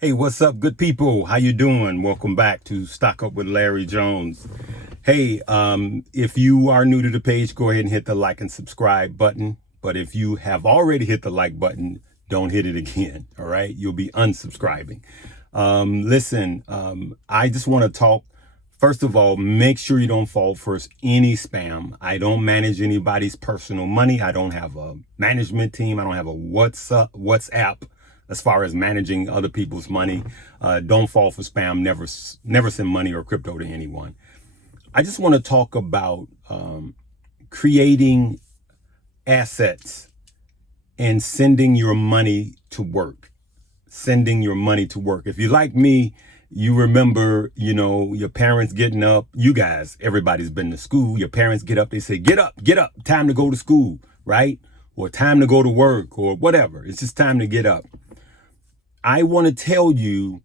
Hey, what's up, good people? How you doing? Welcome back to Stock Up with Larry Jones. Hey, if you are new to the page, go ahead and hit the like and subscribe button. But if you have already hit the like button, don't hit it again. All right, you'll be unsubscribing. Listen, I just want to talk. First of all, make sure you don't fall for any spam. I don't manage anybody's personal money. I don't have a management team. I don't have a WhatsApp as far as managing other people's money. Don't fall for spam. Never send money or crypto to anyone. I just want to talk about creating assets and sending your money to work. Sending your money to work. If you're like me, you remember, your parents getting up. You guys, everybody's been to school. Your parents get up. They say, get up, time to go to school, right? Or time to go to work or whatever. It's just time to get up. I want to tell you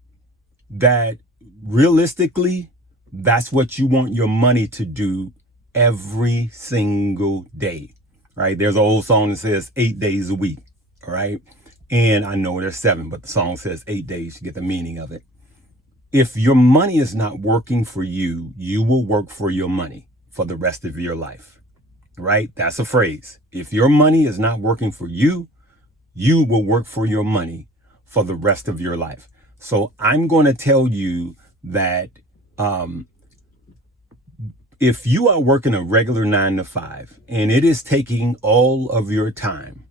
that realistically, that's what you want your money to do every single day, right? There's an old song that says 8 days a week, all right? And I know there's 7, but the song says 8 days. You get the meaning of it. If your money is not working for you, you will work for your money for the rest of your life, right? That's a phrase. If your money is not working for you, you will work for your money for the rest of your life. So I'm going to tell you that if you are working a regular 9 to 5 and it is taking all of your time,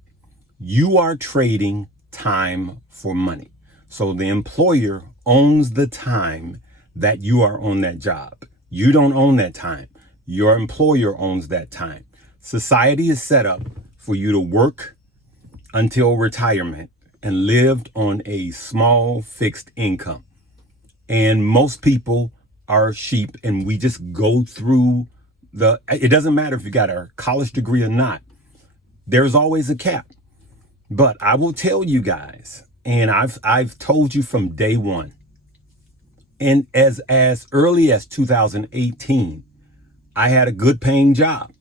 you are trading time for money. So the employer owns the time that you are on that job. You don't own that time. Your employer owns that time. Society is set up for you to work until retirement and lived on a small fixed income. And most people are sheep and we just go through it doesn't matter if you got a college degree or not. There's always a cap. But I will tell you guys, and I've told you from day one, and as early as 2018, I had a good paying job.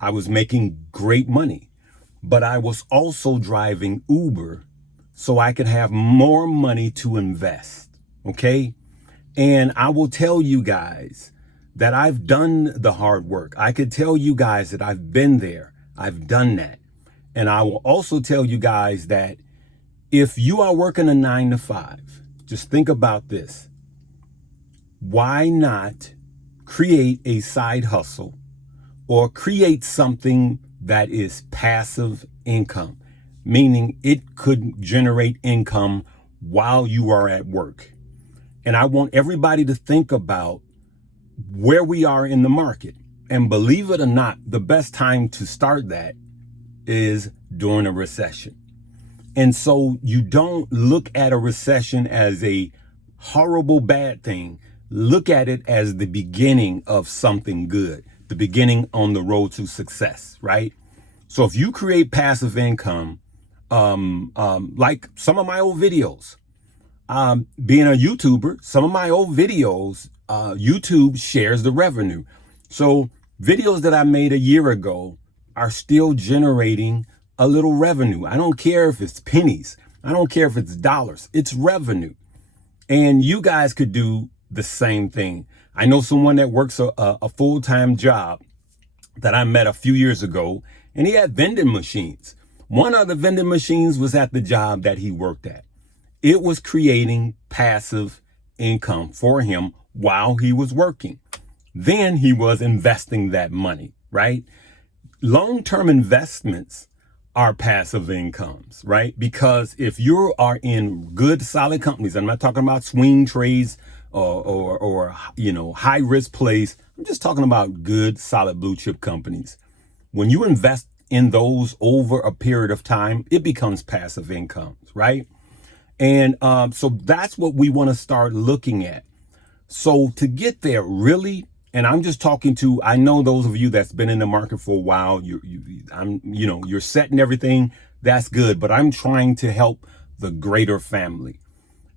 I was making great money, but I was also driving Uber so I could have more money to invest. Okay. And I will tell you guys that I've done the hard work. I could tell you guys that I've been there. I've done that. And I will also tell you guys that if you are working a 9 to 5, just think about this. Why not create a side hustle or create something that is passive income, meaning it could generate income while you are at work? And I want everybody to think about where we are in the market. And believe it or not, the best time to start that is during a recession. And so you don't look at a recession as a horrible bad thing. Look at it as the beginning of something good, the beginning on the road to success, right? So if you create passive income, like some of my old videos, being a YouTuber, some of my old videos, YouTube shares the revenue. So videos that I made a year ago are still generating a little revenue. I don't care if it's pennies. I don't care if it's dollars. It's revenue. And you guys could do the same thing. I know someone that works a full-time job that I met a few years ago, and he had vending machines. One of the vending machines was at the job that he worked at. It was creating passive income for him while he was working. Then he was investing that money, right? Long-term investments are passive incomes, right? Because if you are in good, solid companies, I'm not talking about swing trades or high risk plays. I'm just talking about good, solid blue chip companies. When you invest in those over a period of time, it becomes passive incomes, right? And so that's what we want to start looking at. So to get there, really, and I'm just talking to, I know those of you that's been in the market for a while, you're setting everything. That's good. But I'm trying to help the greater family.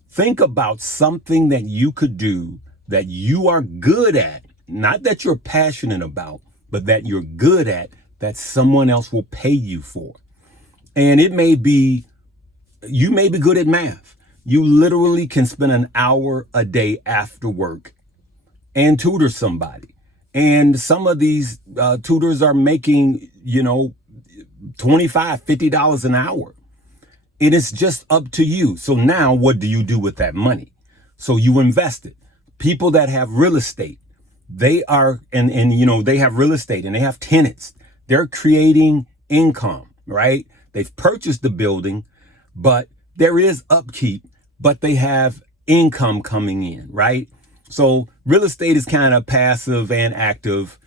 Think about something that you could do that you are good at, not that you're passionate about, but that you're good at, that someone else will pay you for. And it may be, you may be good at math. You literally can spend an hour a day after work and tutor somebody. And some of these tutors are making, $25, $50 an hour. It is just up to you. So now what do you do with that money? So you invest it. People that have real estate, they are, they have real estate and they have tenants. They're creating income, right? They've purchased the building, but there is upkeep, but they have income coming in, right? So real estate is kind of passive and active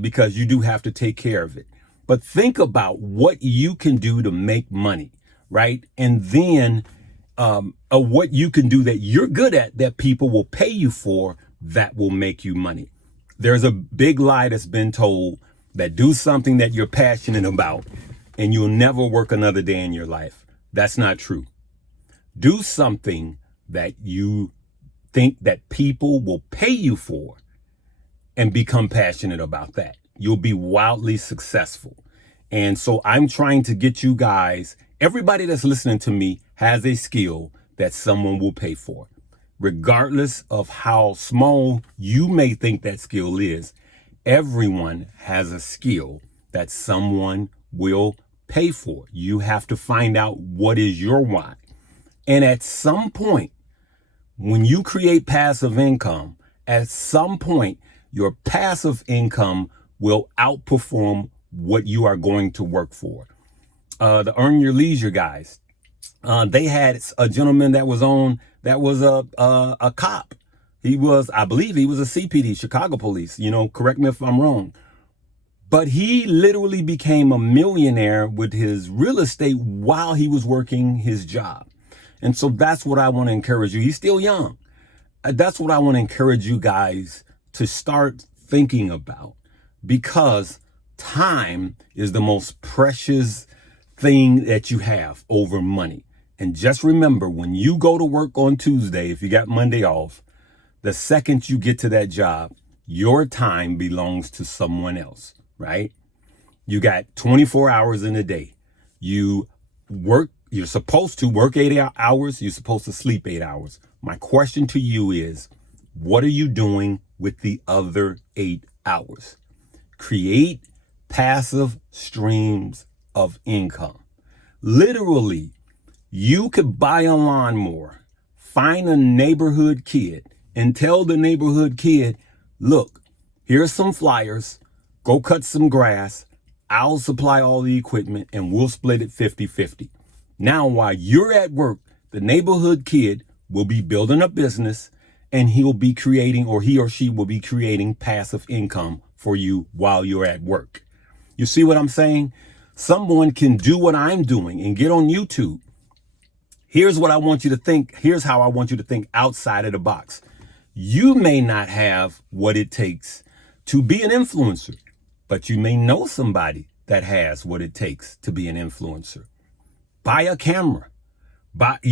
because you do have to take care of it. But think about what you can do to make money, right? And then what you can do that you're good at that people will pay you for that will make you money. There's a big lie that's been told that do something that you're passionate about and you'll never work another day in your life. That's not true. Do something that you think that people will pay you for and become passionate about that. You'll be wildly successful. And so I'm trying to get you guys, everybody that's listening to me has a skill that someone will pay for. Regardless of how small you may think that skill is, everyone has a skill that someone will pay for. You have to find out what is your why. And at some point, when you create passive income, at some point, your passive income will outperform what you are going to work for. The Earn Your Leisure guys, they had a gentleman that was a cop. I believe he was a CPD, Chicago police, correct me if I'm wrong. But he literally became a millionaire with his real estate while he was working his job. And so that's what I want to encourage you. He's still young. That's what I want to encourage you guys to start thinking about, because time is the most precious thing that you have over money. And just remember, when you go to work on Tuesday, if you got Monday off, the second you get to that job, your time belongs to someone else, right? You got 24 hours in a day. You're supposed to work 8 hours. You're supposed to sleep 8 hours. My question to you is, what are you doing with the other 8 hours? Create passive streams of income. Literally, you could buy a lawnmower, find a neighborhood kid, and tell the neighborhood kid, look, here's some flyers, go cut some grass, I'll supply all the equipment, and we'll split it 50-50. Now, while you're at work, the neighborhood kid will be building a business, and he or she will be creating passive income for you while you're at work. You see what I'm saying? Someone can do what I'm doing and get on YouTube. Here's what I want you to think. Here's how I want you to think outside of the box. You may not have what it takes to be an influencer, but you may know somebody that has what it takes to be an influencer. Buy a camera, make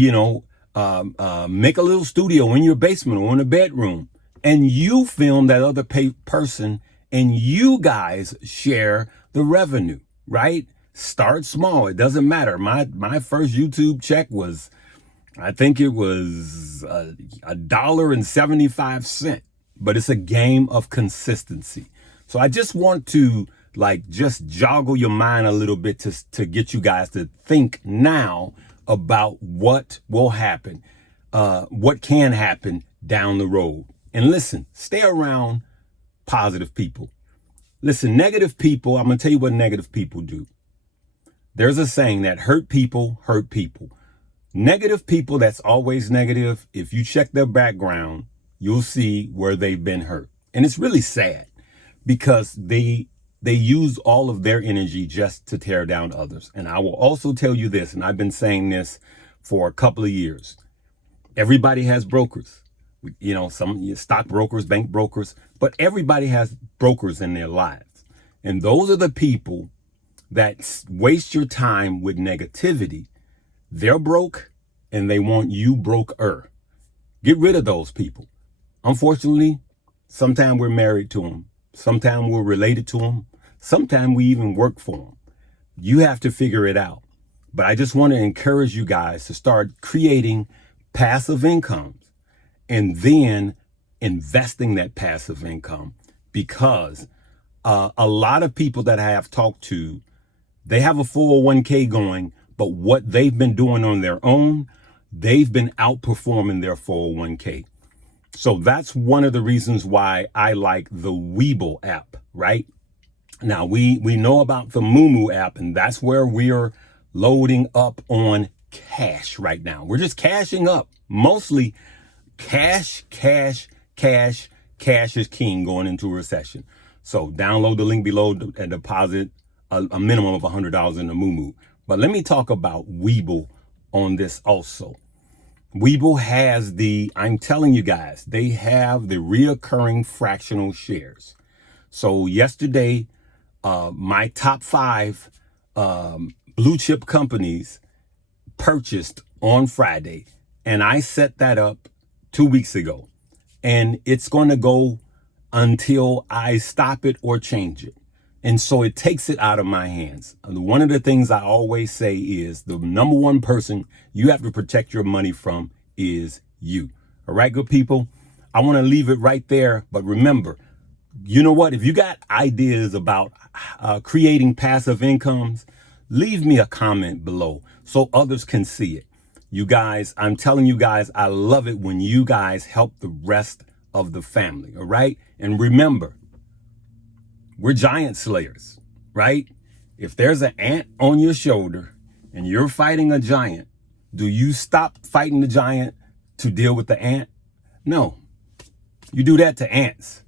a little studio in your basement or in a bedroom, and you film that other person, and you guys share the revenue, right? Start small. It doesn't matter. My first YouTube check was, I think it was $1.75, but it's a game of consistency. So I just want to just joggle your mind a little bit to get you guys to think now about what will happen, what can happen down the road. And listen, stay around positive people. Listen, negative people, I'm going to tell you what negative people do. There's a saying that hurt people hurt people. Negative people that's always negative, if you check their background, you'll see where they've been hurt. And it's really sad because they use all of their energy just to tear down others. And I will also tell you this, and I've been saying this for a couple of years. Everybody has brokers, some stockbrokers, bank brokers, but everybody has brokers in their lives. And those are the people that waste your time with negativity. They're broke and they want you broker. Get rid of those people. Unfortunately, sometimes we're married to them. Sometimes we're related to them. Sometimes we even work for them. You have to figure it out. But I just want to encourage you guys to start creating passive incomes, and then investing that passive income, because a lot of people that I have talked to, they have a 401k going, but what they've been doing on their own, they've been outperforming their 401k. So that's one of the reasons why I like the Webull app, right? Now, we know about the Moomoo app, and that's where we're loading up on cash right now. We're just cashing up. Mostly cash, cash, cash. Cash is king going into a recession. So download the link below and deposit a minimum of $100 in the Moomoo. But let me talk about Webull on this also. Webull has I'm telling you guys, they have the reoccurring fractional shares. So yesterday, my top 5 blue chip companies purchased on Friday, and I set that up 2 weeks ago, and it's going to go until I stop it or change it. And so it takes it out of my hands. And one of the things I always say is the number one person you have to protect your money from is you. All right, good people. I want to leave it right there. But remember, you know what? If you got ideas about creating passive incomes, leave me a comment below so others can see it. You guys, I'm telling you guys, I love it when you guys help the rest of the family. All right. And remember, we're giant slayers, right? If there's an ant on your shoulder and you're fighting a giant, do you stop fighting the giant to deal with the ant? No, you do that to ants.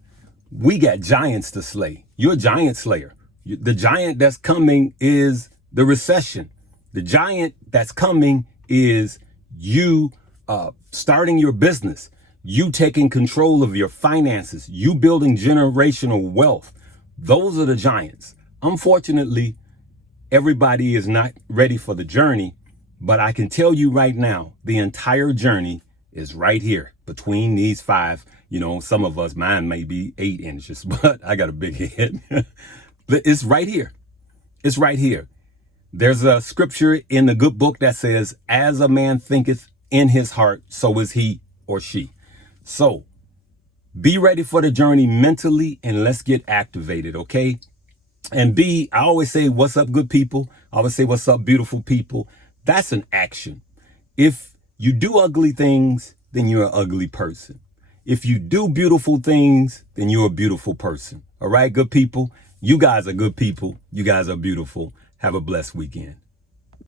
We got giants to slay. You're a giant slayer. The giant that's coming is the recession. The giant that's coming is you starting your business, you taking control of your finances, you building generational wealth. Those are the giants. Unfortunately, everybody is not ready for the journey, but I can tell you right now, the entire journey is right here between these 5. You know, some of us, mine may be 8 inches, but I got a big head. But it's right here. It's right here. There's a scripture in the good book that says, as a man thinketh in his heart, so is he or she. So be ready for the journey mentally, and let's get activated, okay? And I always say, what's up, good people? I always say, what's up, beautiful people? That's an action. If you do ugly things, then you're an ugly person. If you do beautiful things, then you're a beautiful person. All right, good people? You guys are good people. You guys are beautiful. Have a blessed weekend.